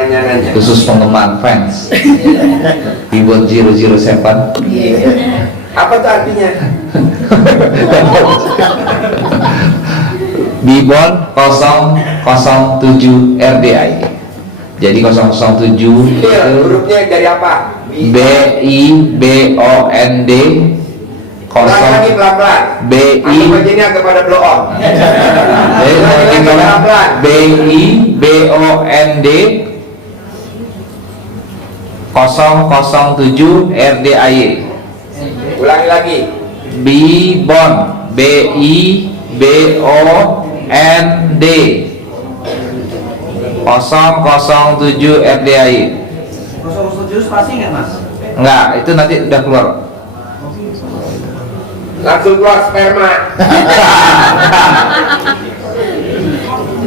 nanya-nanya. Khusus penggemar fans Bibon 007. Apa tuh artinya? Bibon 007 RDI. Jadi 007 Iya, hurufnya dari apa? BIBOND Ulang lagi pelan-pelan. Anggap aja ini agak pada blow on. BIBOND 007 RDI. Ulangi lagi. Bibon BIBOND 007 RDI. 007 spasi nggak mas? Enggak, itu nanti udah keluar. Langsung keluar sperma.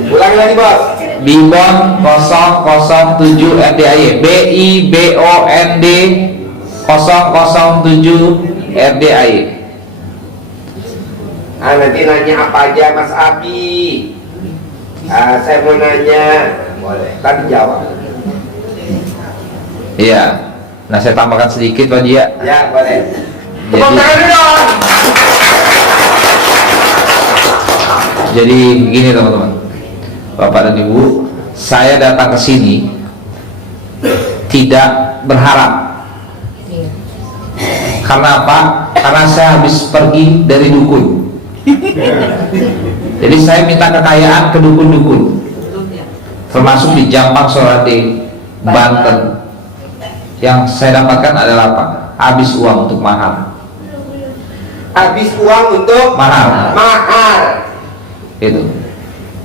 Ulangi lagi bos. Bibon 007 RDI. BIBOND 007 RDI. Nanti nanya apa aja Mas Abi. Saya mau nanya. Boleh. Tapi jawab. Iya. Nah, saya tambahkan sedikit Pak Jia. Ya boleh. Jadi- Tepuk tangan dulu dong. Jadi begini teman-teman, Bapak dan Ibu, saya datang ke sini tidak berharap. Karena apa? Karena saya habis pergi dari dukun. Jadi saya minta kekayaan ke dukun-dukun, termasuk di Jampang, Sorade, Banten. Yang saya dapatkan adalah apa? Habis uang untuk mahar. Habis uang untuk Mahar. mahar. Itu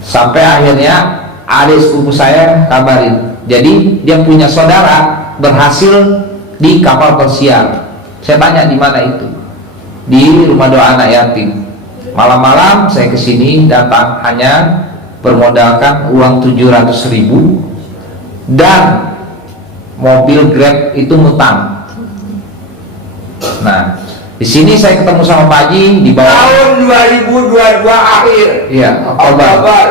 sampai akhirnya adik sepupu saya kabarin, jadi dia punya saudara berhasil di kapal pesiar. Saya tanya di mana itu, di rumah doa anak yatim. Malam-malam saya kesini datang hanya bermodalkan uang 700.000 dan mobil Grab itu ngutang. Nah, di sini saya ketemu sama Pak Haji di bawah Tahun 2022 akhir. Iya, Oktober.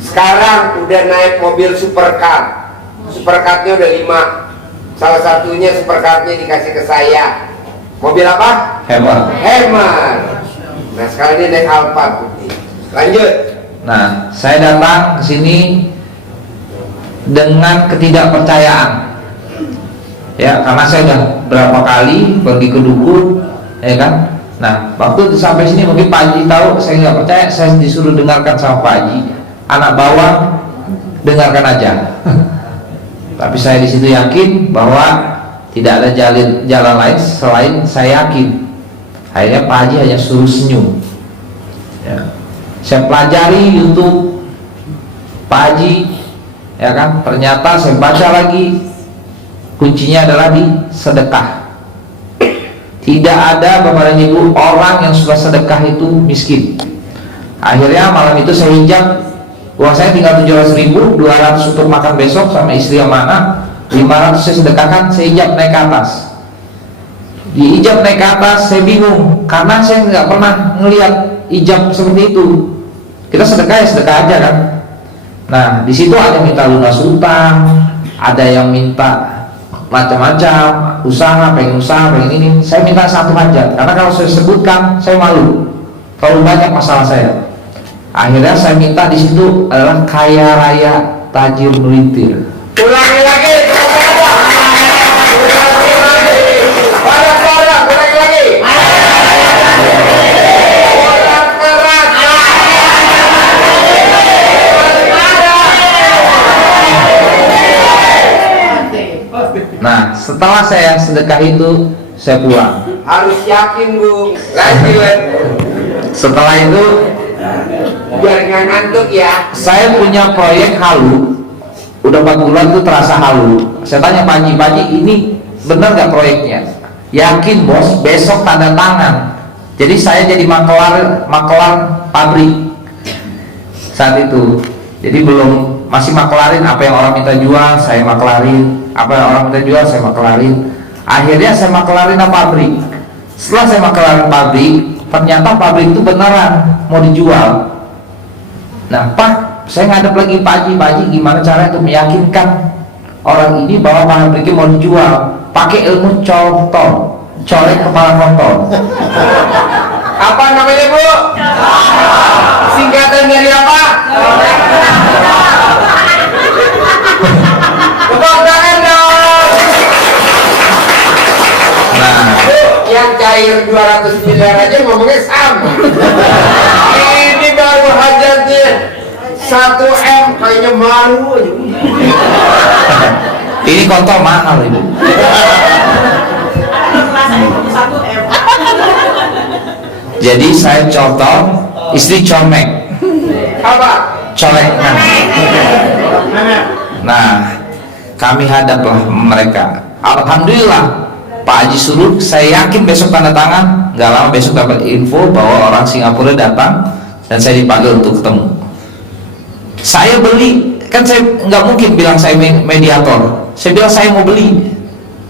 Sekarang udah naik mobil supercar. Supercarnya udah 5. Salah satunya supercarnya dikasih ke saya. Mobil apa? Hammer. Hammer. Nah sekarang ini naik Alphard putih. Lanjut. Nah, saya datang ke sini dengan ketidakpercayaan. Ya, karena saya udah berapa kali pergi ke dukun, ya kan? Nah, waktu sampai sini mungkin Pak Haji tahu, saya nggak percaya, saya disuruh dengarkan sama Pak Haji. Anak bawang, dengarkan aja. Tapi saya di situ yakin bahwa tidak ada jalan lain selain saya yakin. Akhirnya Pak Haji hanya suruh senyum. Ya. Saya pelajari YouTube Pak Haji, ya kan? Ternyata saya baca lagi, kuncinya adalah di sedekah. Tidak ada Bapak dan Ibu orang yang sudah sedekah itu miskin. Akhirnya malam itu saya hijab, uang saya tinggal 700.000, 200 untuk makan besok sama istri sama anak, 500 saya sedekahkan, saya hijab naik ke atas. Di hijab naik ke atas saya bingung karena saya nggak pernah ngelihat hijab seperti itu. Kita sedekah ya sedekah aja kan. Nah, di situ ada yang minta lunas utang, ada yang minta macam-macam usaha, pengen ini. Saya minta satu hajat karena kalau saya sebutkan saya malu, terlalu banyak masalah saya. Akhirnya saya minta di situ adalah kaya raya tajir melintir. Ulangi lagi. Ulangi lagi. Nah, setelah saya sedekah itu saya pulang. Harus yakin Bu. Lanjut. Setelah itu Biar nggak ngantuk ya. saya punya proyek halu. Udah 4 bulan tuh terasa halu. Saya tanya Pak Haji, ini benar nggak proyeknya? Yakin bos, besok tanda tangan. Jadi saya jadi makelar pabrik saat itu. Jadi masih makelarin apa yang orang minta jual, saya makelarin. Apa yang orang minta jual, saya makelarin. Akhirnya saya makelarin pabrik. Setelah saya makelarin pabrik, ternyata pabrik itu beneran mau dijual. Nah, Pak, saya ngadep lagi Pak Haji, gimana caranya untuk meyakinkan orang ini bahwa pabriknya mau dijual? Pakai ilmu colek kepala kontol. Apa namanya Bu? Singkatan dari apa? Tepuk tangan dong. Nah, Bu, yang cair 200 miliar aja ngomongnya sama. Ini baru hajatnya 1 M, kayaknya malu aja. ini kontol mahal Ibu. Jadi saya contoh, istri comek, Apa? colek. Nah, kami hadaplah mereka. Alhamdulillah, Pak Haji suruh, saya yakin besok tanda tangan. Nggak lama besok dapat info bahwa orang Singapura datang dan saya dipanggil untuk ketemu. Saya beli, kan saya nggak mungkin bilang saya mediator. Saya bilang saya mau beli.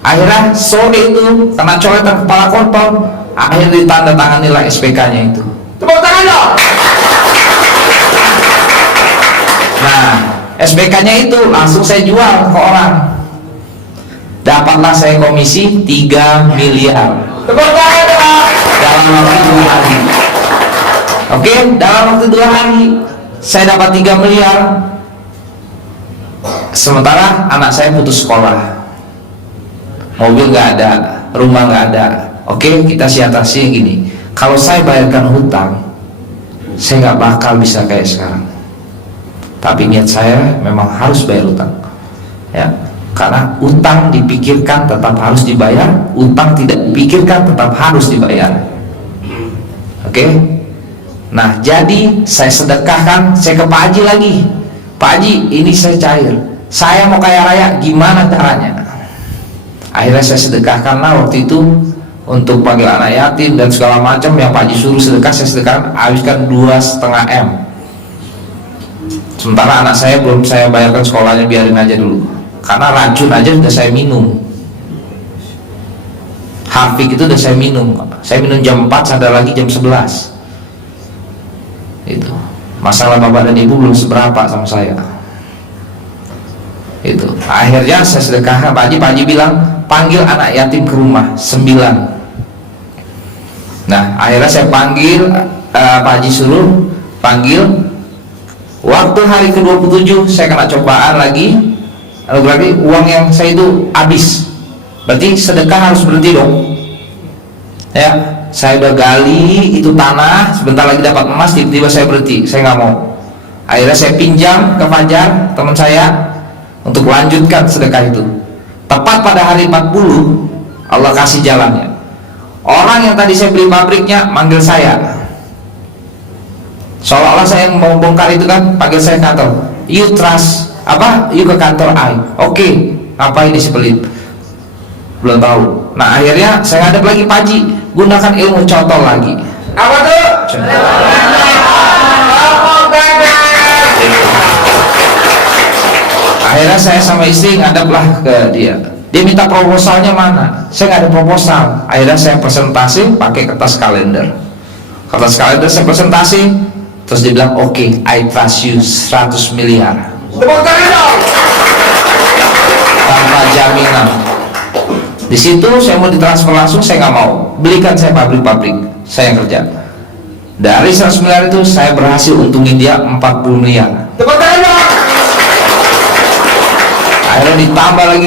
Akhirnya sore itu kena coretan kepala kontol. Akhirnya ditanda tangan nilai SPK-nya itu. Tepuk tangan dong. Nah, SPK-nya itu langsung saya jual ke orang. Dapatlah saya komisi 3 miliar Tepuk tangan dong. dalam waktu 2 hari. Oke, dalam waktu 2 hari saya dapat 3 miliar. Sementara anak saya putus sekolah, mobil nggak ada, rumah nggak ada. Oke, kita siasati gini. Kalau saya bayarkan hutang, saya nggak bakal bisa kayak sekarang. Tapi niat saya memang harus bayar hutang, ya. Karena utang dipikirkan tetap harus dibayar, utang tidak dipikirkan tetap harus dibayar. Oke. Nah, jadi saya sedekahkan, saya ke Pak Haji lagi. Pak Haji, ini saya cair. Saya mau kaya raya, gimana caranya? Akhirnya saya sedekahkanlah waktu itu untuk panggil anak yatim dan segala macam yang Pak Haji suruh sedekah, saya sedekahkan, habiskan 2,5 M. Sementara anak saya belum saya bayarkan sekolahnya, biarin aja dulu. Karena racun aja sudah saya minum. Hafik itu udah saya minum. Saya minum jam 4, sadar lagi jam 11. Itu. Masalah bapak dan ibu belum seberapa sama saya. Itu. Akhirnya saya sedekahkan Pak Haji bilang, panggil anak yatim ke rumah 9. Nah, akhirnya saya panggil, Pak Haji suruh panggil. Waktu hari ke-27 saya kena cobaan lagi. Berarti uang yang saya itu habis. Berarti sedekah harus berhenti dong. Ya, saya udah gali itu tanah, sebentar lagi dapat emas, tiba-tiba saya berhenti. Saya nggak mau. Akhirnya saya pinjam ke Fajar, teman saya, untuk lanjutkan sedekah itu. Tepat pada hari 40, Allah kasih jalannya. Orang yang tadi saya beli pabriknya manggil saya, seolah-olah saya yang mau bongkar itu kan, panggil saya kantor. You trust apa? You ke kantor I. Oke, apa ini si pelit? Belum tahu. Nah, akhirnya saya ngadep lagi Pak Haji, gunakan ilmu cotol lagi. Apa tuh? Akhirnya saya sama istri ngadeplah ke dia. Dia minta proposalnya mana? Saya nggak ada proposal. Akhirnya saya presentasi pakai kertas kalender. Kertas kalender saya presentasi, terus dia bilang, oke, I trust you 100 miliar. Tepuk tangan dong. Tanpa jaminan. Di situ saya mau ditransfer langsung, saya nggak mau. Belikan saya pabrik-pabrik, saya yang kerja. Dari 100 miliar itu saya berhasil untungin dia 40 miliar. Tepuk tangan dong. Akhirnya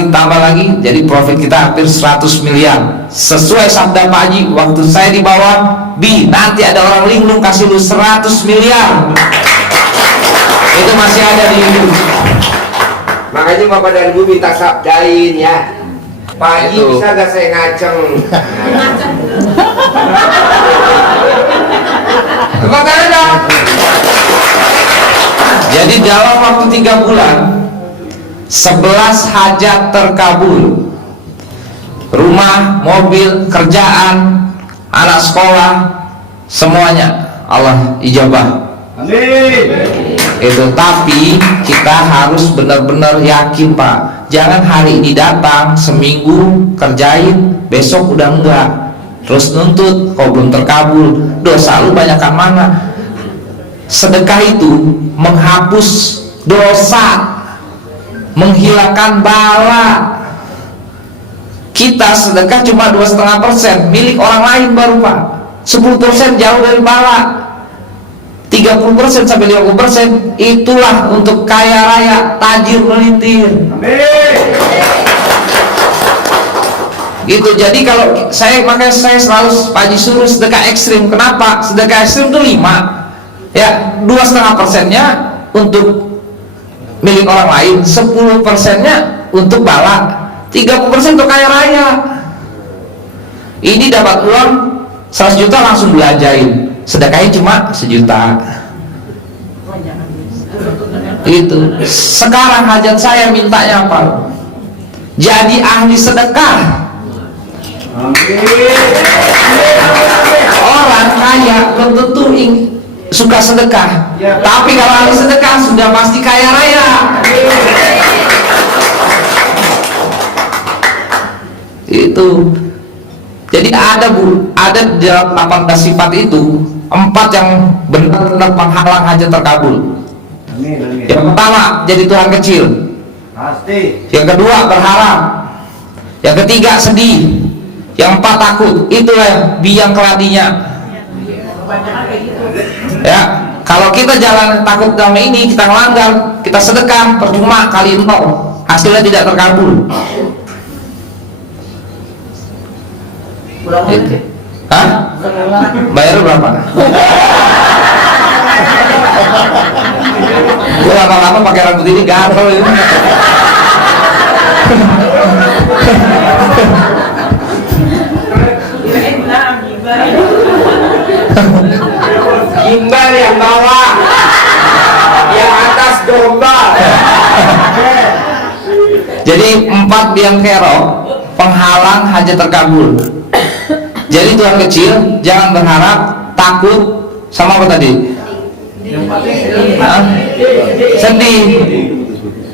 ditambah lagi, jadi profit kita hampir 100 miliar. Sesuai sabda Pak Haji, waktu saya di bawah, Bi, nanti ada orang linglung kasih lu 100 miliar. Itu masih ada di YouTube. Makanya Bapak dan Ibu minta sabdain ya. Pak Haji Itu. bisa gak saya ngaceng? Tepuk tangan dong. Jadi dalam waktu 3 bulan 11 hajat terkabul. Rumah, mobil, kerjaan, anak sekolah, semuanya Allah ijabah. Amin. Itu, tapi kita harus benar-benar yakin Pak. Jangan hari ini datang, seminggu kerjain, besok udah enggak, terus nuntut kok belum terkabul. Dosa lu banyakkan mana? sedekah itu menghapus dosa, menghilangkan bala. Kita sedekah cuma 2,5%, milik orang lain baru Pak. 10% jauh dari bala. 30% sampai 50% itulah untuk kaya raya, tajir melintir. Gitu. Jadi kalau makanya saya selalu Pak Haji suruh sedekah ekstrim. Kenapa? Sedekah ekstrim itu 5. Ya, 2,5%-nya untuk milik orang lain, 10%-nya untuk bala, 30% untuk kaya raya. Ini dapat uang 100 juta langsung belanjain, sedekahnya cuma 1 juta. Itu. Sekarang hajat saya mintanya apa? Jadi ahli sedekah. Orang kaya belum tentu suka sedekah, tapi kalau ahli sedekah sudah pasti kaya raya. Itu. Jadi ada di dalam 18 sifat itu 4 yang benar-benar penghalang hajat terkabul. Yang pertama, jadi Tuhan kecil. Pasti. Yang kedua, berharap. Yang ketiga, sedih. Yang 4, takut. Itulah biang keladinya. Ya, kalau kita jalan takut dalam ini, kita melanggar, kita sedekah, percuma, kali 0, hasilnya tidak terkabul. Hah? Bayar berapa? Gue lama-lama pakai rambut ini gatel ya. Gimbal yang bawah, yang atas domba. Jadi 4 biang kerok penghalang hajat terkabul. Jadi Tuhan kecil, jangan berharap, takut, sama apa tadi? Sedih.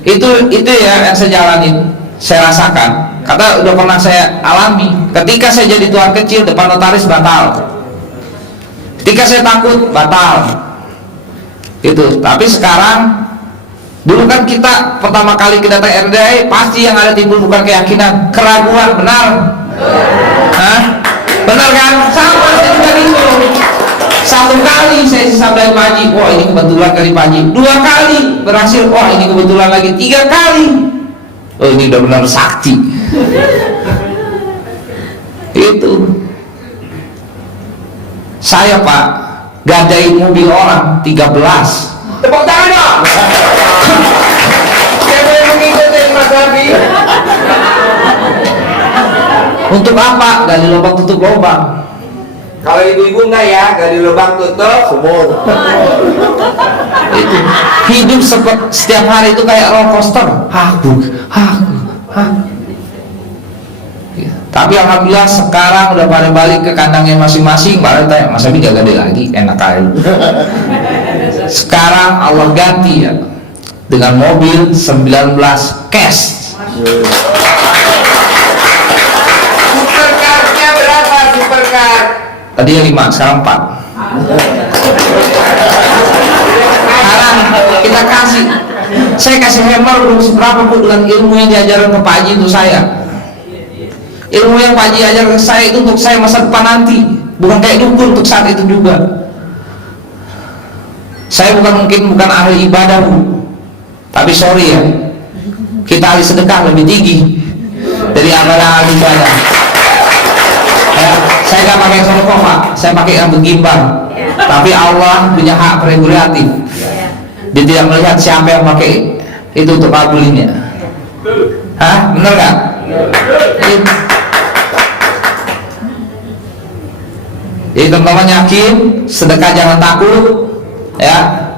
Itu ya yang saya jalanin, saya rasakan. Kata udah pernah saya alami. Ketika saya jadi Tuhan kecil depan notaris batal. Ketika saya takut batal. Itu. Tapi sekarang, dulu kan kita pertama kali kita datang RDI pasti yang ada timbul bukan keyakinan, keraguan, benar? Hah? Benar kan? Sama saya juga gitu. 1 kali saya disampaikan Pak Haji, wah ini kebetulan kali Pak Haji. 2 kali berhasil, wah ini kebetulan lagi. 3 kali, oh ini udah benar sakti. Itu. Saya Pak gadain mobil orang 13. Tepuk tangan dong. Siapa yang mengikuti Mas Abi? Untuk apa? Gali lubang tutup lubang. Kalau ibu-ibu enggak ya, gali lubang tutup sumur. Itu hidup setiap hari itu kayak roller coaster. Tapi alhamdulillah sekarang udah pada balik ke kandangnya masing-masing. Baru tanya, Mas Abi gak gede lagi, enak aja. Sekarang Allah ganti ya dengan mobil 19 cash. Supercar-nya berapa supercar? Tadi 5, sekarang 4. Sekarang kita kasih, saya kasih hammer belum seberapa Bu dengan ilmu yang diajarkan ke Pak Haji itu saya. Ilmu yang Pak Haji ajarkan ke saya itu untuk saya masa depan nanti, bukan kayak dukun untuk saat itu juga. Saya bukan ahli ibadah Bu, tapi sorry ya, kita ahli sedekah lebih tinggi dari ahli ibadah. Ya, saya nggak pakai sorokok Pak, saya pakai rambut gimbal. Tapi Allah punya hak prerogatif. Dia tidak melihat siapa yang pakai itu untuk kabulinnya. Hah, bener nggak? Jadi teman-teman yakin, sedekah jangan takut. Ya,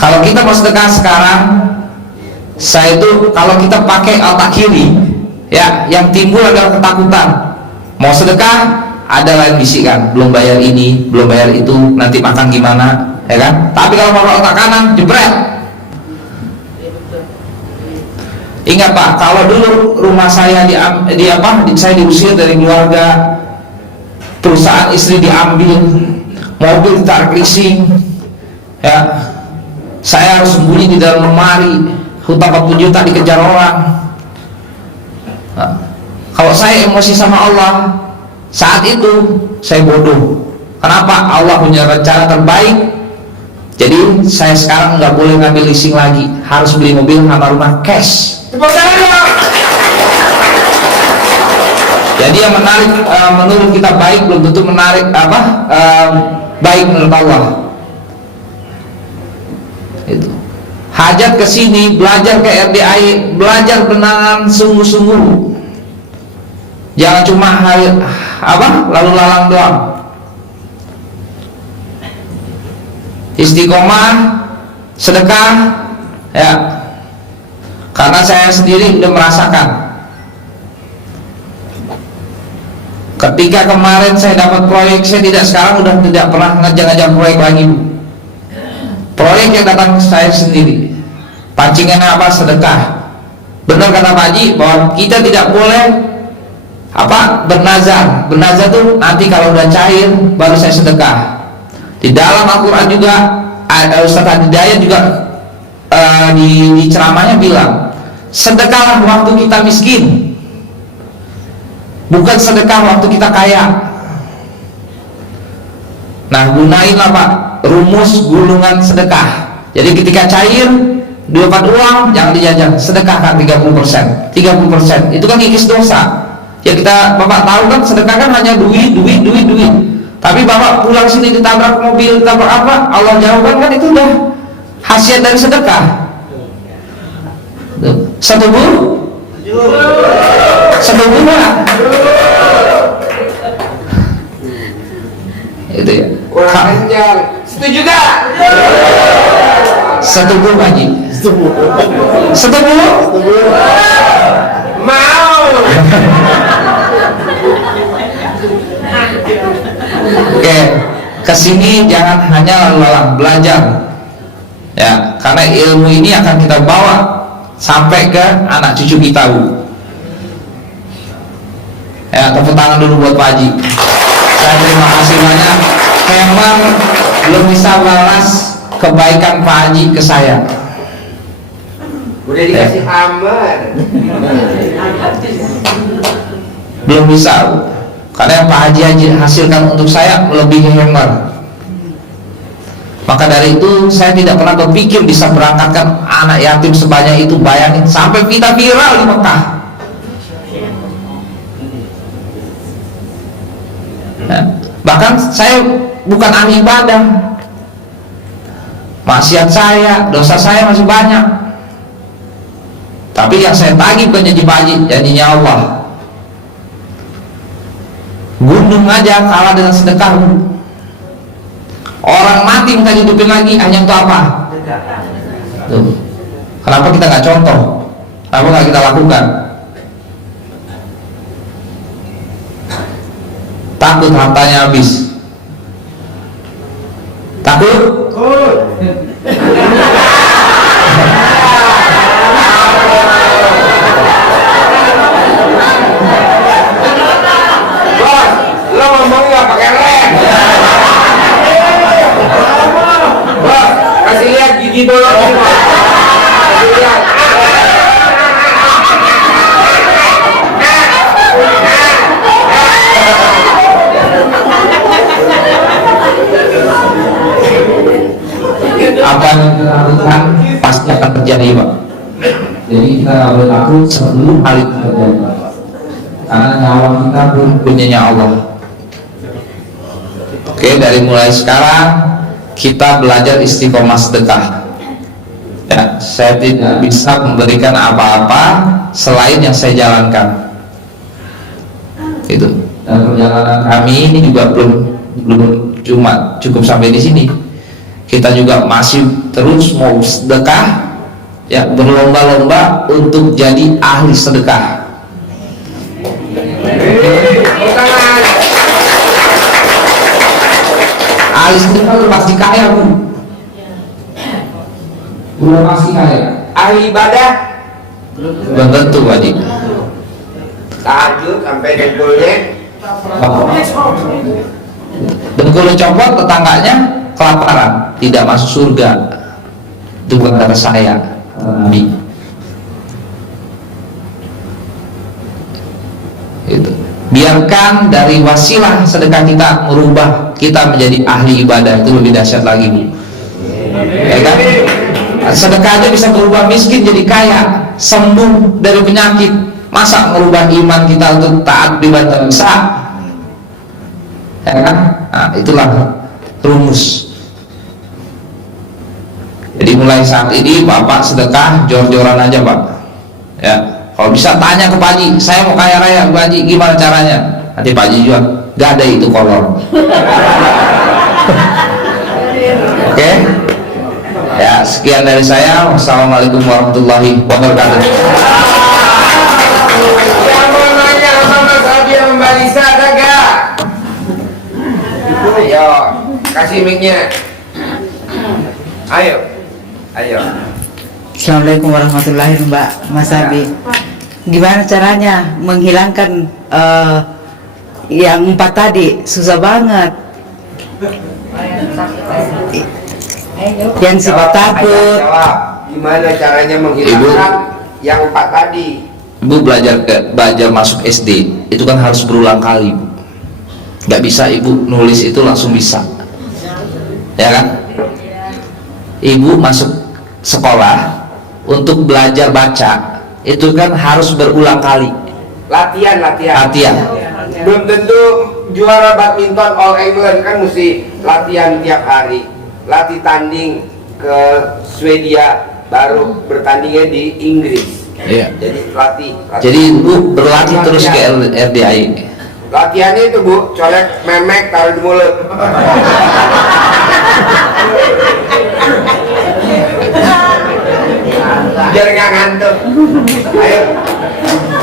kalau kita mau sedekah sekarang, saya itu kalau kita pakai otak kiri, ya, yang timbul adalah ketakutan. Mau sedekah, ada lain bisikan, belum bayar ini, belum bayar itu, nanti makan gimana, ya kan? Tapi kalau pakai otak kanan, jebret. Ingat Pak, kalau dulu rumah saya saya diusir dari keluarga, perusahaan istri diambil, mobil ditarik leasing, Ya, saya harus sembunyi di dalam lemari, hutang 40 juta dikejar orang. Nah, kalau saya emosi sama Allah, saat itu saya bodoh. Kenapa? Allah punya rencana terbaik. Jadi saya sekarang nggak boleh ngambil leasing lagi, harus beli mobil sama rumah cash. Tepuk tangan. Jadi yang menarik menurut kita baik belum tentu menarik baik menurut Allah. Itu. Hajat ke sini, belajar ke RDI, belajar benangan sungguh-sungguh. Jangan cuma lalu lalang doang. Istiqomah, sedekah, ya. Karena saya sendiri udah merasakan. Ketika kemarin saya dapat proyek, saya sekarang udah tidak pernah ngejar-ngejar proyek lagi, Bu. Proyek yang datang saya sendiri. Pancingannya apa? Sedekah. Benar kata Pak Haji bahwa kita tidak boleh bernazar. Bernazar tuh nanti kalau udah cair baru saya sedekah. Di dalam Al-Quran juga Ustaz Hidayat juga di ceramahnya bilang, sedekahlah waktu kita miskin, bukan sedekah waktu kita kaya. Nah, gunainlah Pak rumus gulungan sedekah. Jadi ketika cair dapat uang, jangan dijajan, sedekahkan 30%. 30% itu kan kikis dosa. Ya Bapak tahu kan sedekah kan hanya duit. Tapi Bapak pulang sini ditabrak mobil, ditabrak apa, Allah jawabkan, kan itu udah khasiat dari sedekah. Setuju? Setuju nggak? Itu ya. Kurang kencang. Setuju gak? Setuju Pak Haji? Setuju? Mau. Oke, kesini jangan hanya lalang belajar, ya, karena ilmu ini akan kita bawa sampai ke anak cucu kita, Bu. Ya, tepuk tangan dulu buat Pak Haji. Saya terima kasih banyak. Memang belum bisa balas kebaikan Pak Haji ke saya. Udah dikasih hammer. Belum bisa, Bu. Karena yang Pak Haji hasilkan untuk saya melebihi hammer. Maka dari itu saya tidak pernah berpikir bisa berangkatkan anak yatim sebanyak itu. Bayangin, sampai kita viral di Mekah. Nah, bahkan saya bukan ahli ibadah, maksiat saya, dosa saya masih banyak. Tapi yang saya tagih bukan janji Pak Haji, janjinya Allah. Gunung aja kalah dengan sedekah. Orang mati minta hidupin lagi hanya untuk apa? Tuh. Kenapa kita nggak contoh? Kenapa nggak kita lakukan? Takut hartanya habis. Takut? Bos, lo ngomong nggak pakai rem. Bos, kasih lihat gigi bolong semua. Kasih lihat. Apa yang kita lakukan pasti akan terjadi, Pak. Jadi kita nggak boleh takut sebelum hal itu terjadi, karena nyawa kita pun punyanya Allah. Oke, dari mulai sekarang kita belajar istiqomah sedekah. Ya, saya tidak bisa memberikan apa-apa selain yang saya jalankan. Itu. Dan perjalanan kami ini juga belum cuma cukup sampai di sini. Kita juga masih terus mau sedekah, ya, berlomba-lomba untuk jadi ahli sedekah. Ahli sedekah udah pasti kaya, Bu. Udah pasti kaya. Ahli ibadah, Belum tentu, Pak Haji. tahajud sampai dengkulnya. Dengkul copot, tetangganya kelaparan tidak masuk surga. Itu bukan kata saya, Nabi. Itu. Biarkan dari wasilah sedekah kita merubah kita menjadi ahli ibadah, itu lebih dahsyat lagi, Bu. Ya kan? Sedekah aja bisa berubah miskin jadi kaya, sembuh dari penyakit. Masa merubah iman kita untuk taat beribadah bisa? Ya kan? Nah, itulah rumus. Jadi mulai saat ini Bapak sedekah jor-joran aja, Pak. Ya, kalau bisa tanya ke Pak Haji, saya mau kaya raya, Pak Haji, gimana caranya? Nanti Pak Haji juga gak ada itu kolor. Oke? Ya, sekian dari saya. Wassalamualaikum warahmatullahi wabarakatuh. Yang mau nanya sama Mas Abi yang Mbak Lisa ada gak? Ayo, kasih mic-nya. Ayo. Assalamualaikum warahmatullahi wabarakatuh, Mas Abi. Gimana caranya menghilangkan yang 4 tadi? Susah banget. Yang sifat takut. Jawab. Gimana caranya menghilangkan yang 4 tadi? Ibu belajar masuk SD itu kan harus berulang kali, Bu. Gak bisa Ibu nulis itu langsung bisa, ya kan? Ibu masuk sekolah untuk belajar baca itu kan harus berulang kali. Latihan. Belum tentu juara badminton All England kan mesti latihan tiap hari. Latih tanding ke Swedia, baru bertandingnya di Inggris. Iya. Jadi latih. Jadi Ibu berlatih terus ke RDAI. Latihannya itu, Bu, colek memek taruh di mulut. Biar nggak ngantuk. Ayo.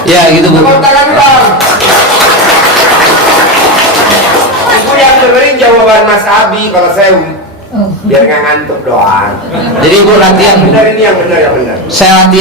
Ya gitu, Bu. Tepuk tangan dong. Ibu yang dengerin jawaban Mas Abi, kalau saya biar nggak ngantuk doang. Jadi Ibu latihan. Bener ini yang bener. Saya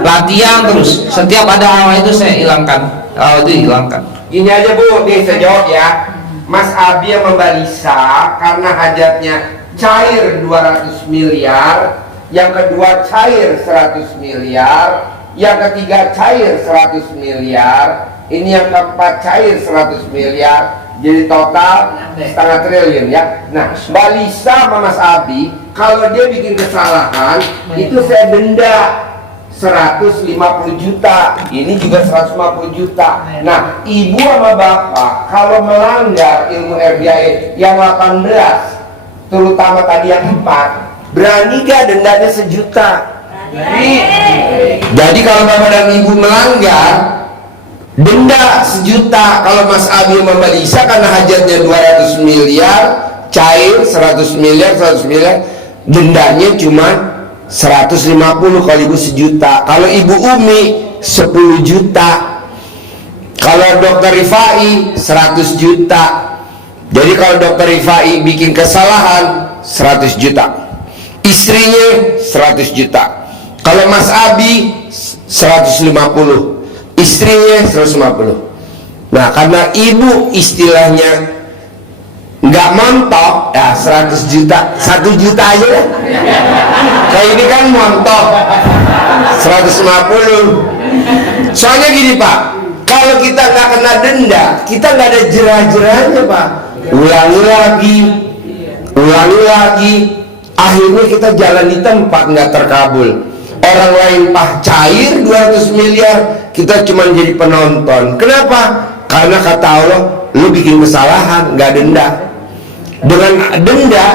latihan terus. Setiap ada hawa itu saya hilangkan. Hawa itu hilangkan. Gini aja, Bu, nih saya jawab ya. Mas Abi yang Mbak Lisa karena hajatnya cair 200 miliar, yang kedua cair 100 miliar, yang ketiga cair 100 miliar, ini yang keempat cair 100 miliar, jadi total setengah triliun ya. Nah, Mbak Lisa sama Mas Abi kalau dia bikin kesalahan itu saya denda 150 juta, ini juga 150 juta. Nah, ibu sama bapak kalau melanggar ilmu RBI yang 18, terutama tadi yang 4, berani gak dendanya 1 juta? Jadi kalau bapak dan ibu melanggar, denda 1 juta. Kalau Mas Abi sama Mbak Lisa karena hajatnya 200 miliar, cair 100 miliar, dendanya cuma 150. Kalau ibu 1 juta, kalau ibu Umi 10 juta, kalau dokter Rifai 100 juta. Jadi kalau dokter Rifai bikin kesalahan 100 juta, istrinya 100 juta. Kalau Mas Abi 150, istrinya 150. Nah, karena ibu istilahnya nggak montok, ya 100 juta, 1 juta aja ya. Kayak ini kan montok 150. Soalnya gini, Pak, kalau kita nggak kena denda, kita nggak ada jerah-jerahnya, Pak. Ulangi lagi, akhirnya kita jalan di tempat nggak terkabul. Orang lain cair 200 miliar, kita cuma jadi penonton. Kenapa? Karena kata Allah, lu bikin kesalahan nggak denda. Dengan denda,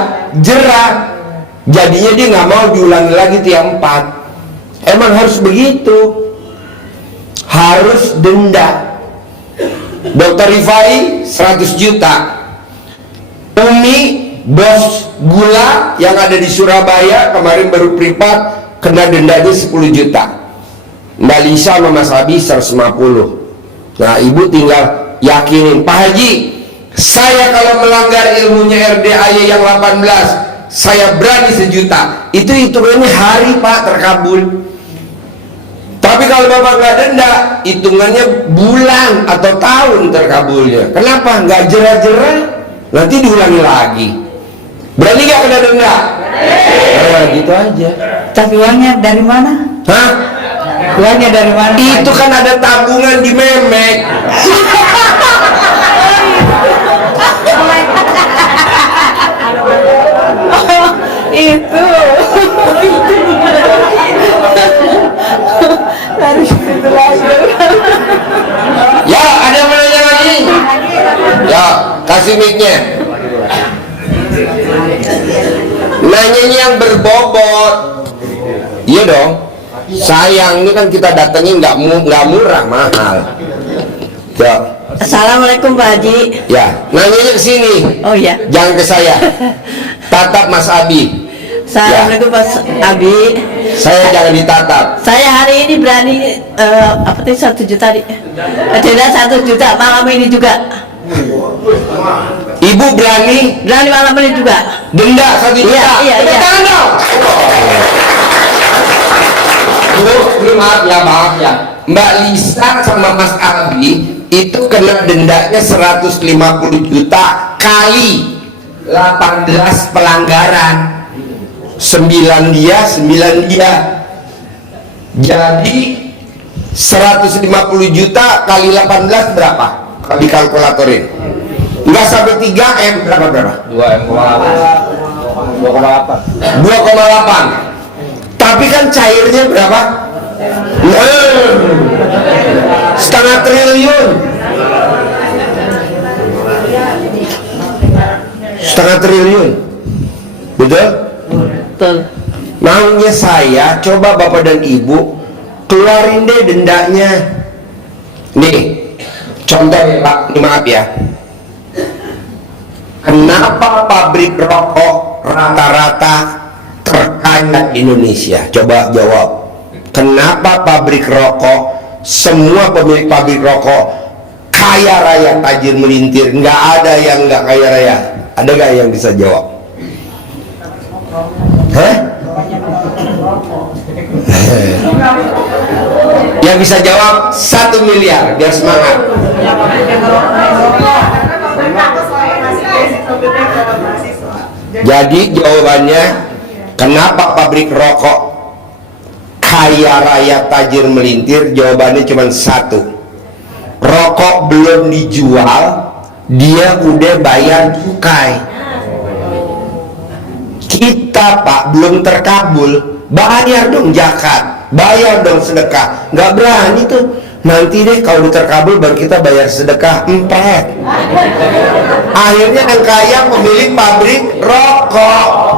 jerah, jadinya dia nggak mau diulangi lagi tiap 4. Emang harus begitu, harus denda. Dokter Rifai 100 juta, Umi bos gula yang ada di Surabaya kemarin baru privat kena dendanya 10 juta. Mbak Lisa sama Mas Abi 150. Nah, ibu tinggal yakinin, Pak Haji, saya kalau melanggar ilmunya RDAY yang 18, saya berani 1 juta. Itu hitungannya hari, Pak, terkabul. Tapi kalau Bapak nggak denda, hitungannya bulan atau tahun terkabulnya. Kenapa? Nggak jerah-jerah, nanti diulangi lagi. Berani gak kena denda? Nah, gitu aja. Tapi uangnya dari mana? Hah? Uangnya dari mana? Itu kan ada tabungan di Memek. Itu. Dari situ lagi. Ya, ada yang mau nanya lagi? Ya, kasih mic-nya. Nanyanya yang berbobot. Iya dong. Sayang, ini kan kita datengin nggak murah, mahal. Ya, Assalamualaikum Pak Haji. ya. Nanyanya ke sini. Oh iya. Jangan ke saya. Tatap Mas Abi. Assalamualaikum Pak Abi. Saya jangan ditatap. Saya hari ini berani apa tadi 1 juta di. Denda 1 juta malam ini juga. Ibu berani Berani malam ini juga. denda 1 juta. Iya, Tepuk iya. tangan dong. Bu, maaf ya. Mbak Lisa sama Mas Abi itu kena dendanya 150 juta kali 18 pelanggaran. 9 dia. Jadi 150 juta kali 18 berapa? Kalau dikalkulatorin nggak sampai 3 M, berapa? 2,8. Tapi kan cairnya berapa? Setengah triliun. Betul? Betul. Maunya saya, coba Bapak dan Ibu keluarin deh dendanya. Nih, contoh ya Pak, ini maaf ya. Kenapa pabrik rokok rata-rata terkaya di Indonesia? Coba jawab. Kenapa pabrik rokok, semua pemilik pabrik rokok kaya raya tajir melintir, nggak ada yang nggak kaya raya? Ada nggak yang bisa jawab? Hah? Yang bisa jawab 1 miliar biar semangat. Jadi jawabannya, kenapa pabrik rokok kaya raya tajir melintir? Jawabannya cuma 1. Rokok belum dijual, dia udah bayar cukai. Kita Pak belum terkabul, bayar dong zakat, bayar dong sedekah. Nggak berani tuh. Nanti deh kalau diterkabul baru kita bayar sedekah 4. Akhirnya yang kaya pemilik pabrik rokok.